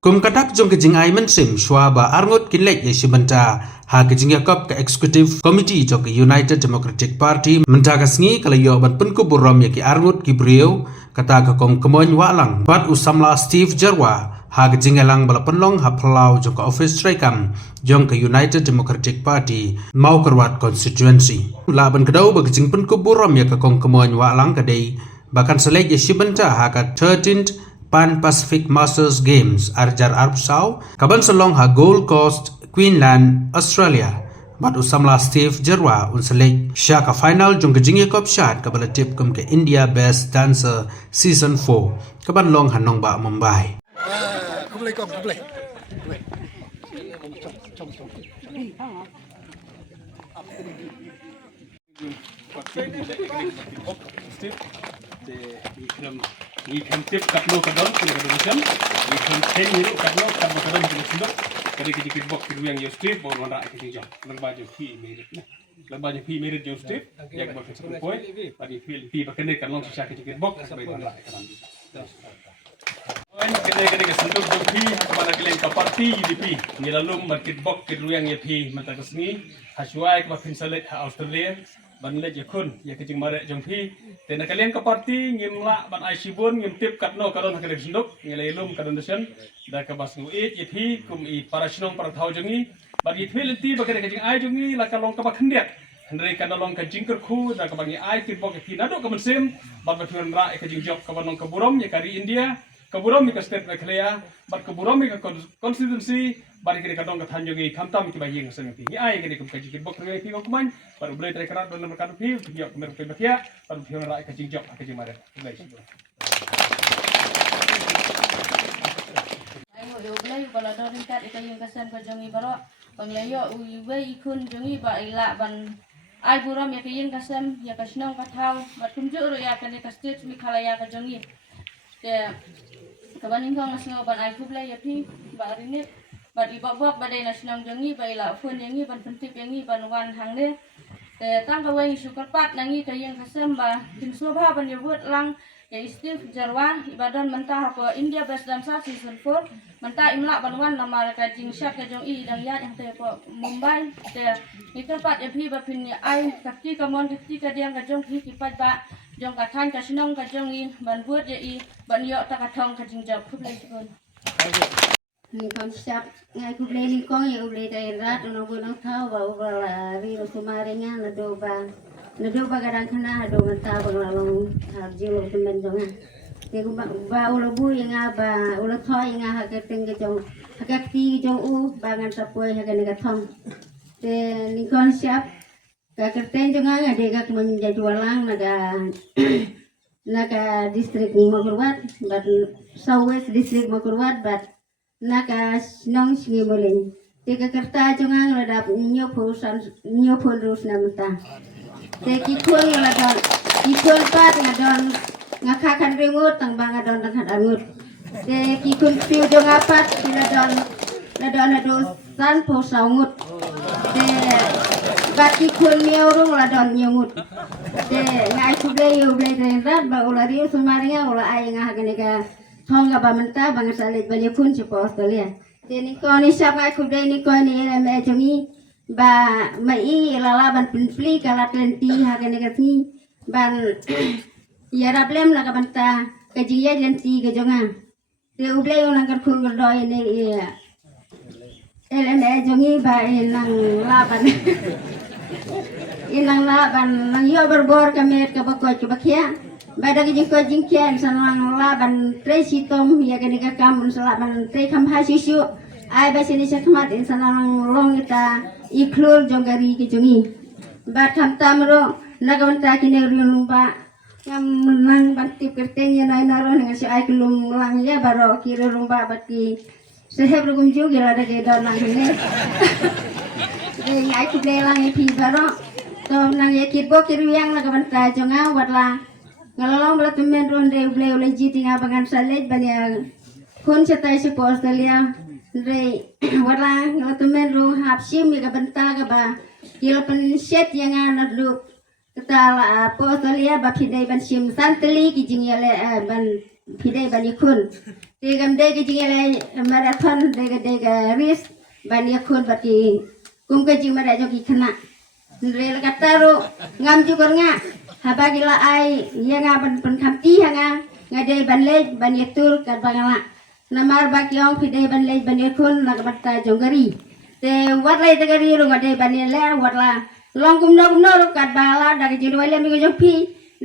Kum kadak jong kejing ai mensim shwa ba arngot kinlek ye shimanta ha kejing yakop ke executive committee jong ke United Democratic Party menta kasngi kala yo ban pun ku burom ye ki arngot ki brio kata ka kong kemoy walang bat usamla Steve Jarwa ha kejing elang bala penlong ha plau jong ke office traikam jong ke United Democratic Party mau kerwat constituency la ban kedau ba kejing pun ku burom ye ka kong kemoy walang kadai bahkan selek ye shimanta ha ka 13th Pan Pacific Masters Games arjar Arpsau kaban selong ha Gold Coast Queensland Australia bat usamla Steve Jarwa unselek syaka final jong kejing kop shot kabala tip kum ke India Best Dancer Season 4 kaban long hanong ba Mumbai we can tip katlo kadon kini kadon we can ten minute katlo kadon kini sindok kadi kiji kickbox kidu yang yo strip bon wanda kiji jam lerbaju fi minute lerbaju fi minute yo strip yak ba kiji point bagi fi bakane kan long sisa kiji kickbox sampai wanda kan kene ke sindok jo fi kepada kalian ke parti UDP ngilalum kickbox kidu yang ye fi mata kesni haswai ke finsalet Australia banle jekun ya kejing mare jongpi tena kalian ke parti ngimla ban aisibun ngimtip katno kadon hakale sindok ngilelum kadon desen da ka basnu ithi kum I parasnong para thau jongi bagi thilenti bagare kejing ai jongi la kalong ka bakhendiak hendrei kanalong ka jingker khu da ka bangi ai tipok ithi nado ka mensim bat batun ra kejing job ka banong ka burom ya kari India ka burom ka state meklea bat ka burom ka constituency bari kini kadong ka thanjongi khamtam ki baying sengi ni ai kini kum kaji bok re pi kuman baru boleh terkerat dalam merkatu pi yo kemer pe bakia baru pi ra ka jingjok ka jimare lai ayo yo blai bala don kat ikayung kasan ka jongi baro panglayo uwe ikun jongi ba ila ban ai buram ya kayin kasam ya kasnong ka thau bat kumjo ro ya kane ka state mi khala ya ka jongi te kabaning kong nasngo ban ai kublai ya pi ba rinit bat ibabak badai nasional jongi baila phone yangi ban pentip yangi ban wan hangne te tang ka wengi sukarpat nangi kayeng kasem ba tim sobha ban yobut lang ya Steve Jarwa ibadan mentah apa India Best Dancer Season 4 mentah imla ban wan nama ka jing syak ka jong I dang yat yang te po Mumbai te ikarpat ya phi ba pin ai kakti kamon kakti ka diang ka jong phi kipat ba jong ka than ka sinong ka jong I ban buat ya I ban yo ta ka thong ka jing job khublai sikon konsep ngai kublai lingkong ya kublai daerah dono gunung tau bau bala ri kumaringa nado ba gadang kana do ngata bangalong harjilo temen jonga te ba ulo bu yang aba ulo thoi yang ha ke teng ke jong ha ke ti jong u bangan sapoi ha ke ne thong te ni konsep ka kerten jonga ngade ga menjadi walang naga distrik Makurwat bat Southwest distrik Makurwat bat nakas nong singi boleh teka kerta jongang ladap nyopul rus namta teki kul ngadon ikul pat ngadon ngakakan ringut tang bang ngadon tang angut teki kul piu jongapat ladon san po saungut te baki kul miurung ladon nyungut te ngai kublai renrat ba ulari sumaringa ula ai ngahagenega thonga ba menta bang salit bali kun ci Australia teni ko ni sap ngai kublai ni ko ni me jongi ba mai lala ban pinpli kala tenti hagene gatni ban ya rablem la ka banta ka jiya lenti ga jonga te ublai ulang kar kun do ni LMA jongi ba inang laban inang laban nang yo berbor kamet ka bakoy ka bakya bada kijing ko jingkian sanang laban tre sitom ya gani ka kam salaban tre kam ha sisu ai ba sini sakmat in sanang long ita iklul jongari ki jongi ba tham tamro nagawanta kine rumba ngam nang banti kertenya nai naro nang si ai kulum lang ya baro kira rumba bati seheb rugum ju gira da ge don nang ne ai kuble lang pi baro to nang ye kitbo kiruyang nagawanta jonga watla ngalalong bala tumen ronde uble ule jiti nga bangan salet banya kun setai si Australia re wala ngala tumen ro hapsim ga banta ga ba kila pen set yang anadlu kata Australia ba pidai ban sim santeli ki jingyale ban พี่ได้บันยคุณตีกันได้ก็จริงอะไรมาราธอนได้ก็รีสบันยคุณบัดนี้กุมก็จริงมาได้จงกี่ขณะเรียลกตารุงามจุกรงะหาบากิละไอยังงาเป็นคำตีหางงาได้บันเล็กบันยตุลกันบางละnamar baki ongพี่ได้บันเล็กบันยคุณนักบัตตาจงกรีแต่วัดไรตะกรีรุงได้บันยแล้ววัดละลองกุมนรุกัดบาลาดักจิงด้วยเล่มก็จงพี่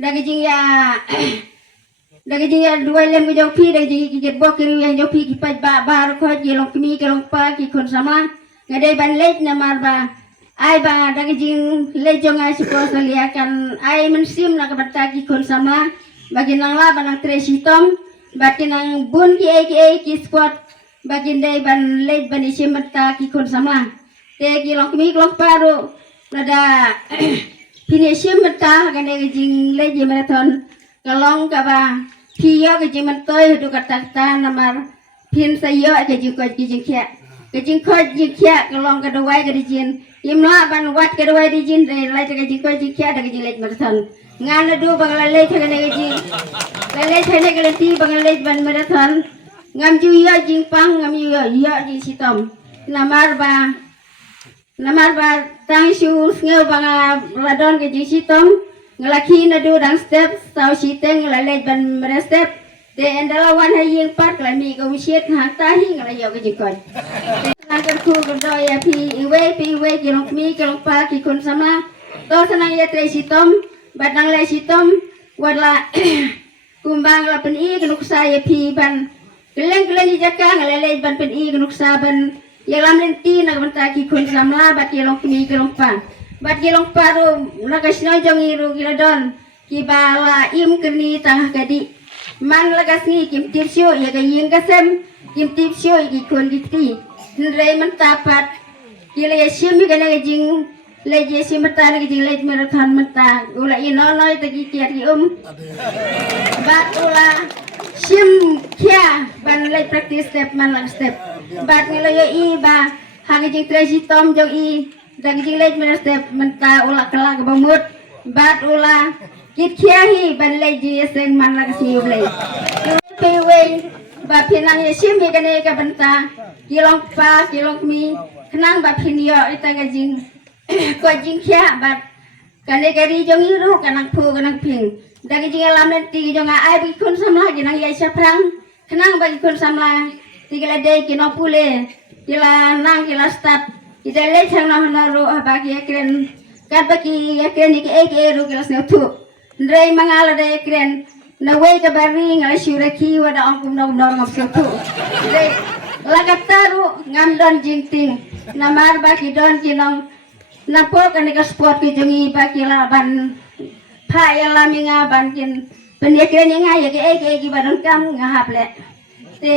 ดักจิงยาDagi jia dua lem ko jauh pi dagi jia bok kiri yang jauh pi kipai bar ko jelong kini kelong pa ki kon sama ngadai ban lej na marba ai ba dagi jing lejong ai suko seliakan ai mensim na kabata ki kon sama bagi nang la banang tresitom bagi nang bun ki squad bagi dai ban lej ban isim mata ki kon sama te ki long kini kelong paru nada pini isim mata gane jing lej marathon kalong kaba Pia ke jiman toy du kata namar pin sayo ke jingko jingkia ke jingko jingkia kelong ke dua ke dijin imla ban wat ke dua dijin lai ke jingko jingkia ke jinglet marathon ngana du bangla le ke ne jing le ke ti bangla ban marathon ngam ju yo jingpang ngam yo jing sitom namar ba tang shu ngeu banga radon ke jing sitom ngelaki na do dang step tau siteng ngelalej ban mera step de endala wan haying part klami ko misyet hang tahi ngelayo ke jikon nangker ku kerdo ya pi iwe kilong mi kilong pa ki kun sama to sanang ya tre sitom badang le sitom wadla kumbang la pen i kenuk sa ya pi ban keleng jaka ngelalej ban pen i kenuk sa ban ya lam lenti na ban ta ki kun sama bat kilong mi kilong pa Bat kilong paru lakas na jong iru kiladon kibala im kerni tangah kadi man lakas ni kim tipsyo ya kaying kasem kim tipsyo iki kon dikti nrei mentapat kila ya sim kana jing leje sim mata jing lej marathon mata ula ino noi tagi kiat ki bat ula sim kya ban lej practice step man lang step bat nilayo i ba hang jing tresi tom jong i Dagi jilej step menta ula kelak bamut bat ula kit kiahi ban leji seng man lag si ulai pewe ba pinang yesim ye kane ka benta kilong pa kilong mi kenang ba pinyo ita gajing ko jing kia bat kane kari jong iru kanang pu kanang ping dagi jing alam nanti jong ai bi kun samla ginang ye saprang kenang ba kun samla tigala de kino pule kila nang kila start Ida le chang na honaru abagi ekren kabaki ekren iki ru kelas neutu ndrei mangala de ekren na wei ka bari ngala shuraki wada angkum na ngam sotu ndrei lagataru ngam don jingting na mar baki don kinong na por kan ka sport ki jongi baki la ban pha ya la minga ban kin pen ekren nga ya ke eki badon kam nga haple te